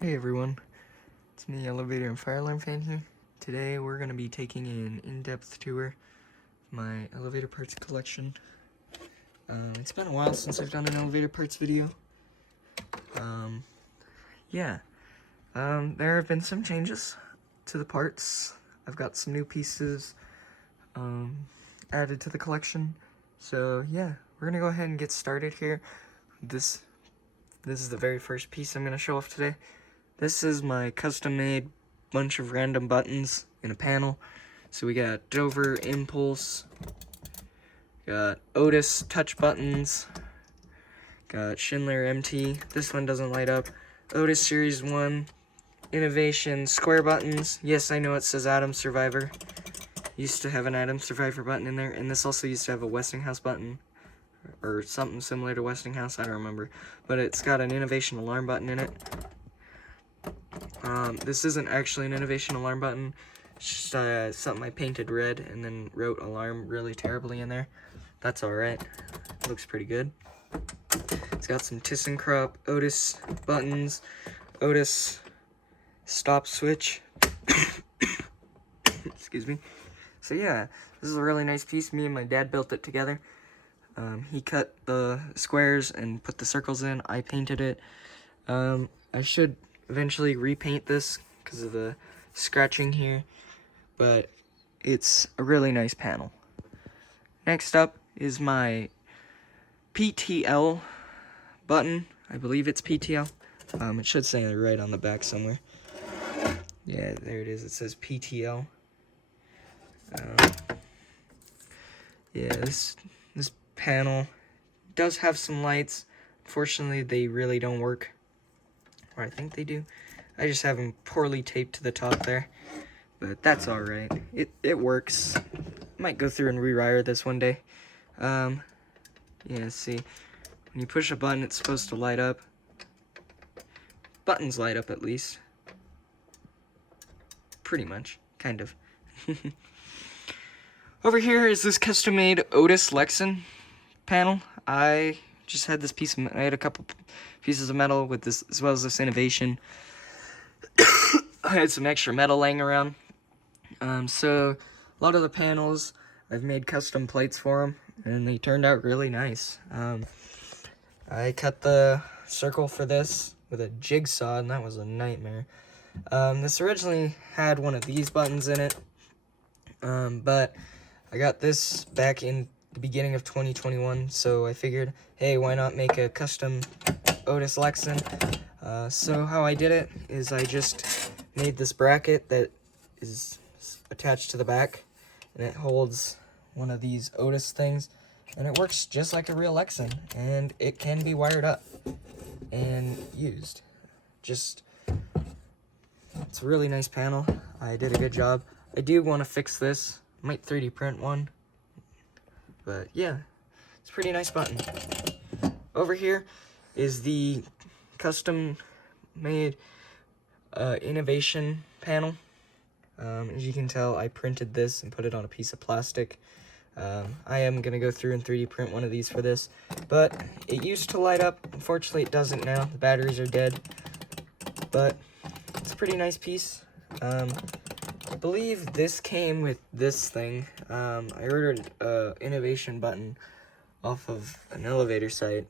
Hey everyone, it's me, Elevator and Fire Alarm Fan here. Today we're going to be taking an in-depth tour of my elevator parts collection. It's been a while since I've done an elevator parts video. There have been some changes to the parts. I've got some new pieces added to the collection. So yeah, we're going to go ahead and get started here. This is the very first piece I'm going to show off today. This is my custom-made bunch of random buttons in a panel. So we got Dover Impulse, got Otis touch buttons, got Schindler MT, this one doesn't light up, Otis Series 1, Innovation square buttons. Yes, I know it says Atom Survivor. Used to have an Atom Survivor button in there, and this also used to have a Westinghouse button, or something similar to Westinghouse, I don't remember. But it's got an Innovation alarm button in it. This isn't actually an Innovation alarm button, it's just something I painted red and then wrote alarm really terribly in there. That's alright, looks pretty good. It's got some ThyssenKrupp Otis buttons, Otis stop switch. Excuse me. So yeah, this is a really nice piece. Me and my dad built it together. He cut the squares and put the circles in. I painted it. I should eventually repaint this because of the scratching here, but it's a really nice panel. Next up is my PTL button. I believe it's PTL. It should say it right on the back somewhere. Yeah, there it is. It says PTL. Yeah, this panel does have some lights. Unfortunately, they really don't work. Or I think they do. I just have them poorly taped to the top there. But that's alright. It works. Might go through and rewire this one day. Yeah, see. When you push a button, it's supposed to light up. Buttons light up at least. Pretty much. Kind of. Over here is this custom-made Otis Lexan panel. I just had this piece of, I had a couple pieces of metal with this, as well as this Innovation. I had some extra metal laying around. So a lot of the panels, I've made custom plates for them, and they turned out really nice. I cut the circle for this with a jigsaw, and that was a nightmare. This originally had one of these buttons in it, but I got this back in the beginning of 2021, so I figured, hey, why not make a custom Otis Lexan? So how I did it is I just made this bracket that is attached to the back, and it holds one of these Otis things, and it works just like a real Lexan, and it can be wired up and used. It's a really nice panel. I did a good job. I do want to fix this. Might 3D print one. But yeah, it's a pretty nice button. Over here is the custom-made Innovation panel. As you can tell, I printed this and put it on a piece of plastic. I am going to go through and 3D print one of these for this. But it used to light up. Unfortunately, it doesn't now. The batteries are dead. But it's a pretty nice piece. I believe this came with this thing. I ordered an Innovation button off of an elevator site,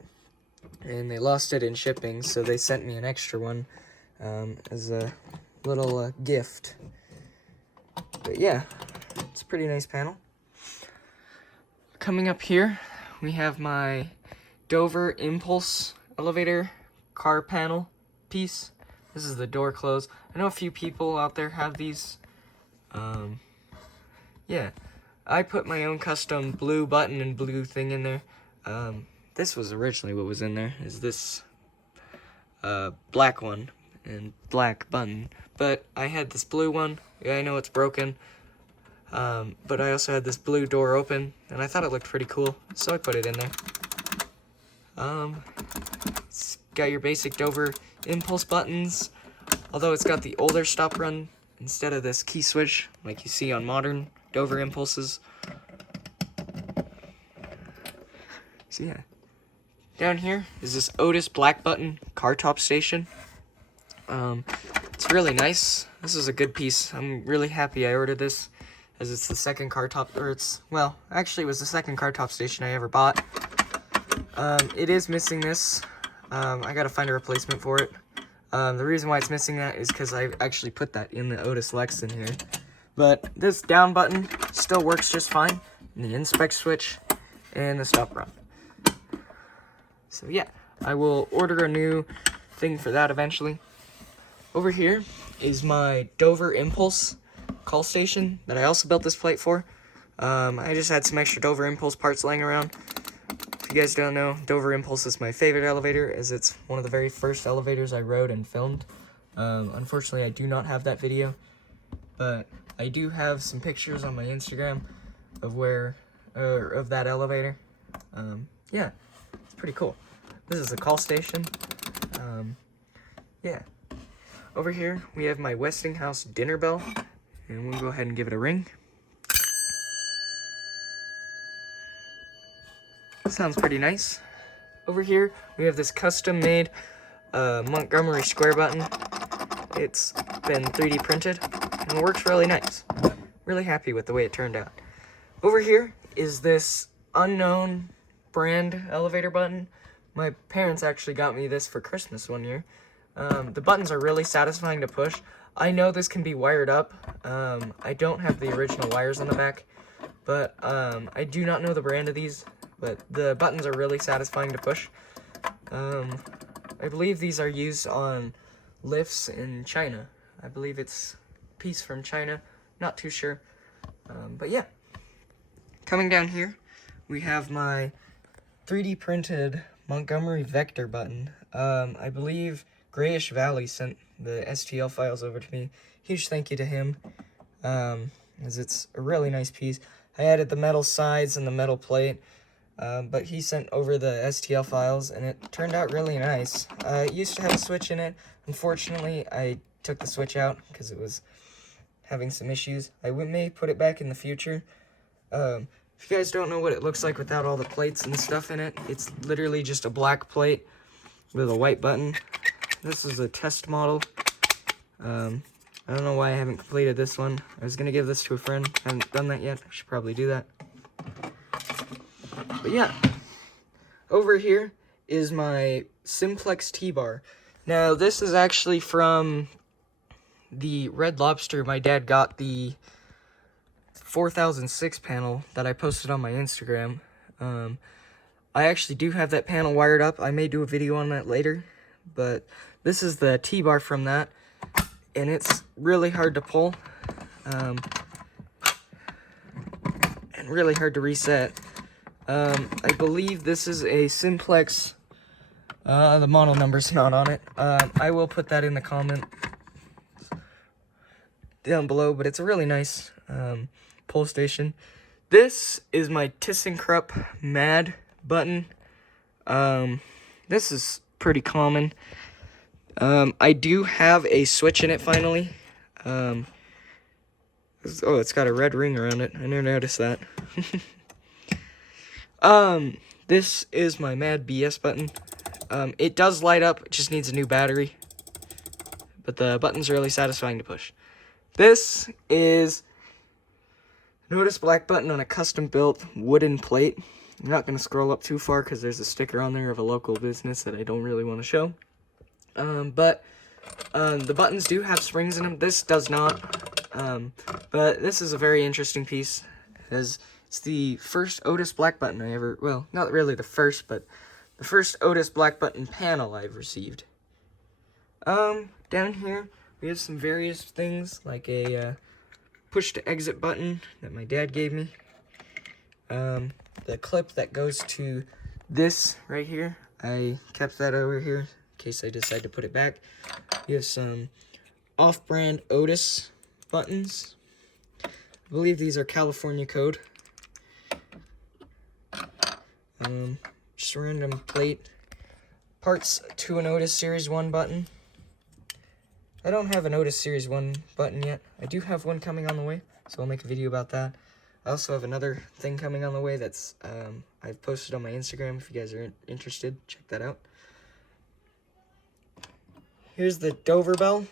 and they lost it in shipping, so they sent me an extra one as a little gift. But yeah, it's a pretty nice panel. Coming up here, we have my Dover Impulse elevator car panel piece. This is the door close. I know a few people out there have these. Yeah, I put my own custom blue button and blue thing in there. This was originally what was in there, is this black one and black button. But I had this blue one. Yeah, I know it's broken. But I also had this blue door open, and I thought it looked pretty cool, so I put it in there. It's got your basic Dover Impulse buttons, although it's got the older stop run instead of this key switch like you see on modern Dover Impulses. So yeah. Down here is this Otis black button car top station. It's really nice. This is a good piece. I'm really happy I ordered this, as it's the second car top, or it's, well, actually it was the second car top station I ever bought. It is missing this. I gotta find a replacement for it. The reason why it's missing that is because I actually put that in the Otis Lexan here. But this down button still works just fine. And the inspect switch and the stop run. So yeah, I will order a new thing for that eventually. Over here is my Dover Impulse call station that I also built this plate for. I just had some extra Dover Impulse parts laying around. If you guys don't know, Dover Impulse is my favorite elevator, as it's one of the very first elevators I rode and filmed. Unfortunately, I do not have that video, but I do have some pictures on my Instagram of of that elevator. Yeah, it's pretty cool. This is the call station. Yeah. Over here, we have my Westinghouse dinner bell, and we'll go ahead and give it a ring. Sounds pretty nice. Over here, we have this custom-made Montgomery square button. It's been 3D printed, and it works really nice. Really happy with the way it turned out. Over here is this unknown brand elevator button. My parents actually got me this for Christmas one year. The buttons are really satisfying to push. I know this can be wired up. I don't have the original wires on the back, but I do not know the brand of these, but the buttons are really satisfying to push. I believe these are used on lifts in China. I believe it's a piece from China, not too sure. But yeah, coming down here, we have my 3D printed Montgomery vector button. I believe Grayish Valley sent the STL files over to me. Huge thank you to him, as it's a really nice piece. I added the metal sides and the metal plate, but he sent over the STL files, and it turned out really nice. It used to have a switch in it. Unfortunately, I took the switch out because it was having some issues. I may put it back in the future. If you guys don't know what it looks like without all the plates and stuff in it, it's literally just a black plate with a white button. This is a test model. I don't know why I haven't completed this one. I was going to give this to a friend. I haven't done that yet. I should probably do that. But yeah, over here is my Simplex T-bar. Now, this is actually from the Red Lobster. My dad got the 4006 panel that I posted on my Instagram. I actually do have that panel wired up. I may do a video on that later, but this is the T-bar from that, and it's really hard to pull, and really hard to reset. I believe this is a Simplex. The model number's not on it. I will put that in the comment down below, but it's a really nice pull station. This is my ThyssenKrupp Mad button. This is pretty common. I do have a switch in it finally. Oh, it's got a red ring around it. I never noticed that. This is my Mad BS button. It does light up, it just needs a new battery. But the button's really satisfying to push. This is an Otis black button on a custom-built wooden plate. I'm not going to scroll up too far because there's a sticker on there of a local business that I don't really want to show. But the buttons do have springs in them. This does not. But this is a very interesting piece, as it's the first Otis black button I ever, well, not really the first, but the first Otis black button panel I've received. Down here, we have some various things, like a push to exit button that my dad gave me. The clip that goes to this right here, I kept that over here in case I decide to put it back. We have some off-brand Otis buttons. I believe these are California code. Just a random plate. Parts to an Otis Series 1 button. I don't have an Otis Series 1 button yet. I do have one coming on the way, so I'll make a video about that. I also have another thing coming on the way that's I've posted on my Instagram. If you guys are interested, check that out. here's the Dover bell.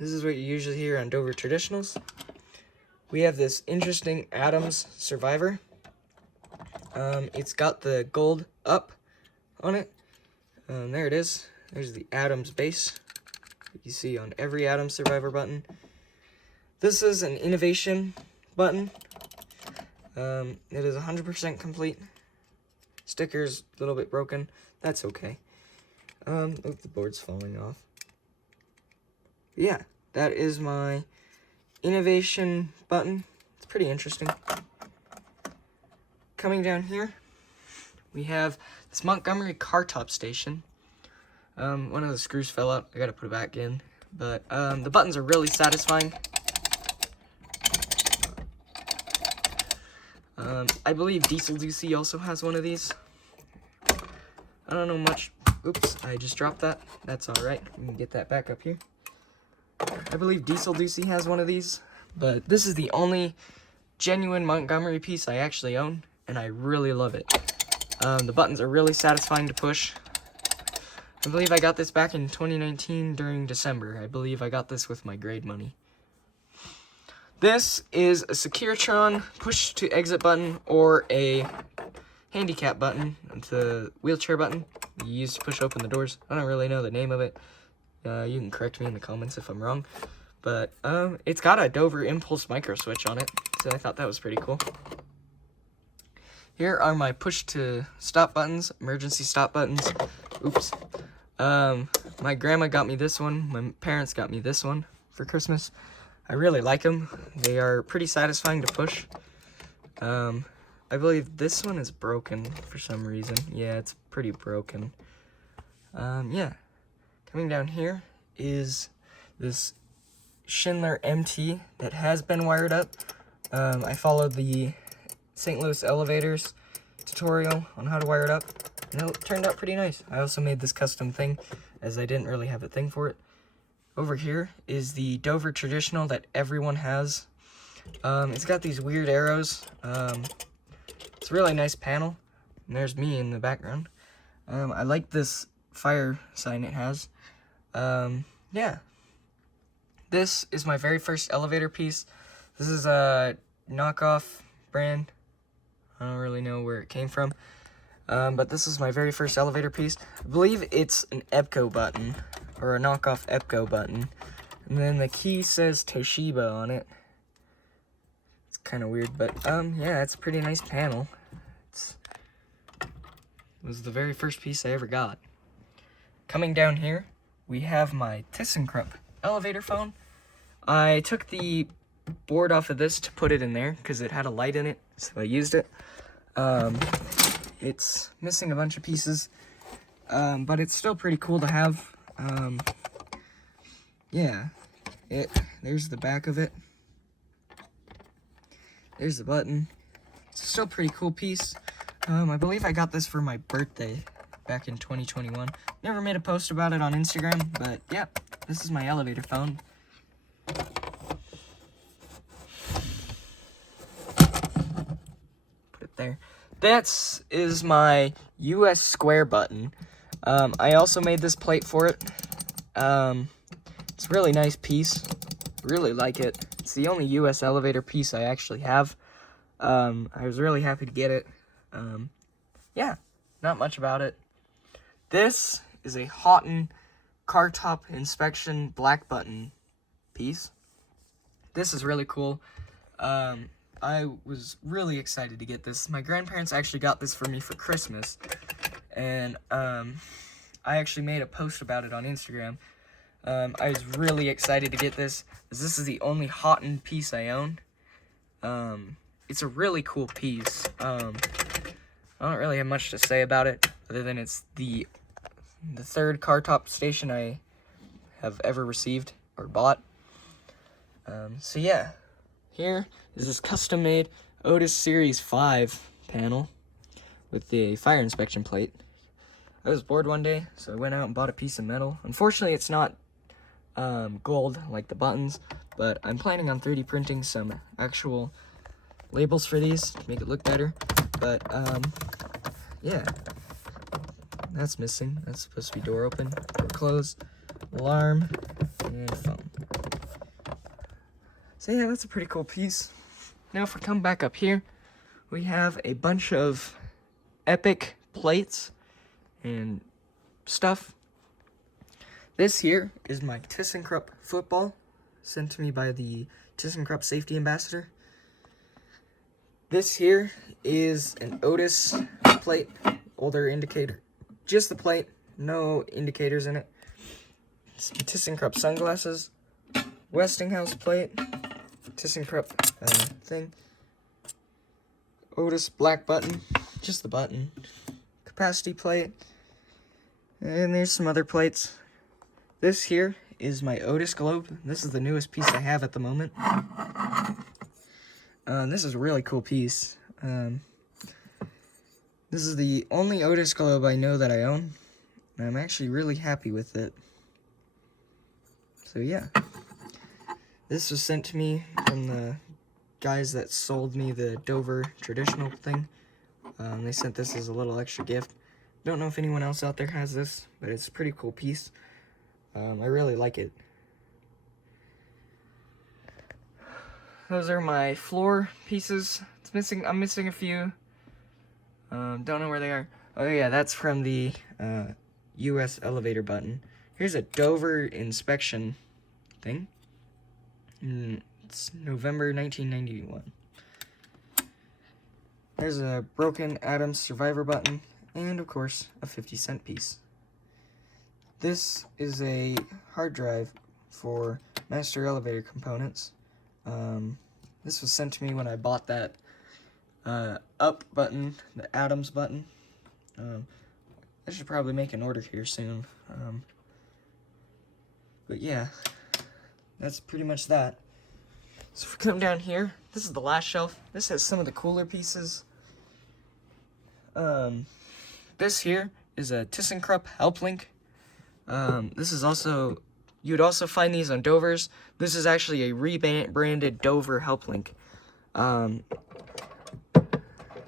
This is what you usually hear on Dover traditionals. We have this interesting Adams Survivor. It's got the gold up on it. There it is. There's the Adams base you see on every Adams Survivor button. This is an innovation button. It is 100% complete. Sticker's a little bit broken. That's okay. Oh, the board's falling off. Yeah, that is my innovation button. It's pretty interesting. Coming down here, we have this Montgomery car top station. One of the screws fell out. I gotta put it back in. But the buttons are really satisfying. I believe Diesel DC also has one of these. I don't know much. Oops, I just dropped that. That's alright. We can get that back up here. I believe Diesel DC has one of these. But this is the only genuine Montgomery piece I actually own, and I really love it. The buttons are really satisfying to push. I believe I got this back in 2019 during December. I believe I got this with my grade money. This is a Securitron push to exit button or a handicap button. It's a wheelchair button you use to push open the doors. I don't really know the name of it. You can correct me in the comments if I'm wrong. But it's got a Dover Impulse micro switch on it, so I thought that was pretty cool. Here are my push to stop buttons, emergency stop buttons. Oops. My grandma got me this one. My parents got me this one for Christmas. I really like them. They are pretty satisfying to push. I believe this one is broken for some reason. Yeah, it's pretty broken. Yeah. Coming down here is this Schindler MT that has been wired up. I followed the St. Louis Elevators tutorial on how to wire it up, and it turned out pretty nice. I also made this custom thing, as I didn't really have a thing for it. Over here is the Dover traditional that everyone has. It's got these weird arrows. It's a really nice panel, and there's me in the background. I like this fire sign it has. Yeah. This is my very first elevator piece. This is a knockoff brand. I don't really know where it came from. But this is my very first elevator piece. I believe it's an EBCO button, or a knockoff EBCO button. And then the key says Toshiba on it. It's kind of weird, but yeah, it's a pretty nice panel. It was the very first piece I ever got. Coming down here, we have my ThyssenKrupp elevator phone. I took the board off of this to put it in there because it had a light in it, so I used it. It's missing a bunch of pieces, but it's still pretty cool to have. Yeah, there's the back of it. There's the button. It's still a pretty cool piece. I believe I got this for my birthday back in 2021. Never made a post about it on Instagram, but yeah, this is my elevator phone. Put it there. That is my US square button. I also made this plate for it. It's a really nice piece. Really like it. It's the only US elevator piece I actually have. I was really happy to get it. Yeah, not much about it. This is a Haughton car top inspection black button piece. This is really cool. I was really excited to get this. My grandparents actually got this for me for Christmas, and I actually made a post about it on Instagram. I was really excited to get this, as this is the only Haughton piece I own. It's a really cool piece. I don't really have much to say about it, other than it's the third car top station I have ever received or bought. So yeah, here is this custom-made Otis Series 5 panel with the fire inspection plate. I was bored one day, so I went out and bought a piece of metal. Unfortunately, it's not gold like the buttons, but I'm planning on 3D printing some actual labels for these to make it look better. But yeah, that's missing. That's supposed to be door open, door close, alarm, and phone. So yeah, that's a pretty cool piece. Now if we come back up here, we have a bunch of epic plates and stuff. This here is my ThyssenKrupp football, sent to me by the ThyssenKrupp safety ambassador. This here is an Otis plate, older indicator. Just the plate, no indicators in it. Some ThyssenKrupp sunglasses, Westinghouse plate, ThyssenKrupp thing. Otis black button, just the button. Capacity plate, and there's some other plates. This here is my Otis globe. This is the newest piece I have at the moment. This is a really cool piece. This is the only Otis globe I know that I own, and I'm actually really happy with it. So yeah, this was sent to me from the guys that sold me the Dover traditional thing. They sent this as a little extra gift. Don't know if anyone else out there has this, but it's a pretty cool piece. I really like it. Those are my floor pieces. I'm missing a few. Don't know where they are. Oh yeah, that's from the US elevator button. Here's a Dover inspection thing. It's November 1991. There's a broken Adams survivor button, and of course, a 50-cent piece. This is a hard drive for master elevator components. This was sent to me when I bought that up button, the Adams button. I should probably make an order here soon. But yeah, that's pretty much that. So if we come down here, this is the last shelf. This has some of the cooler pieces. This here is a ThyssenKrupp help link. This is also, you would also find these on Dovers. This is actually a rebranded Dover help link.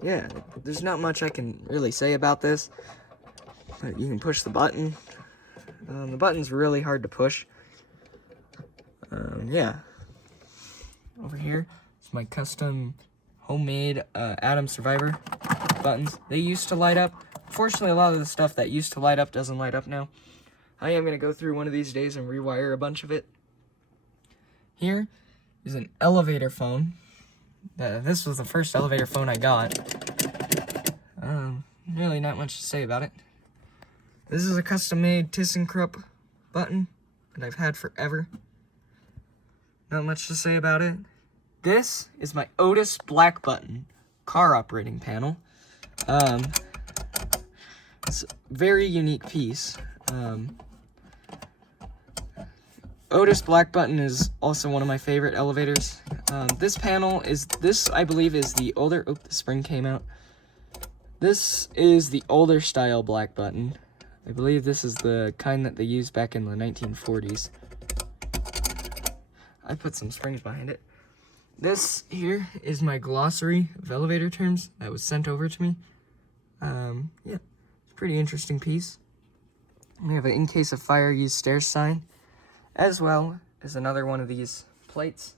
Yeah, there's not much I can really say about this, but you can push the button. The button's really hard to push. Yeah. Over here is my custom homemade Atom Survivor buttons. They used to light up. Unfortunately, a lot of the stuff that used to light up doesn't light up now. I am going to go through one of these days and rewire a bunch of it. Here is an elevator phone. This was the first elevator phone I got. Really not much to say about it. This is a custom-made ThyssenKrupp button that I've had forever. Not much to say about it. This is my Otis black button car operating panel. It's a very unique piece. Otis black button is also one of my favorite elevators. This panel is, I believe is the older, the spring came out. This is the older style black button. I believe this is the kind that they used back in the 1940s. I put some springs behind it. This here is my glossary of elevator terms that was sent over to me. Yeah, pretty interesting piece. We have an in case of fire use stairs sign, as well as another one of these plates.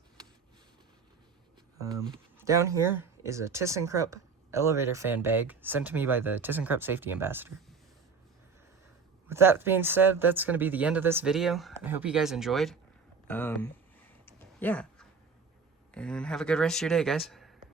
Down here is a ThyssenKrupp elevator fan bag sent to me by the ThyssenKrupp safety ambassador. With that being said, that's going to be the end of this video. I hope you guys enjoyed. Yeah. And have a good rest of your day, guys.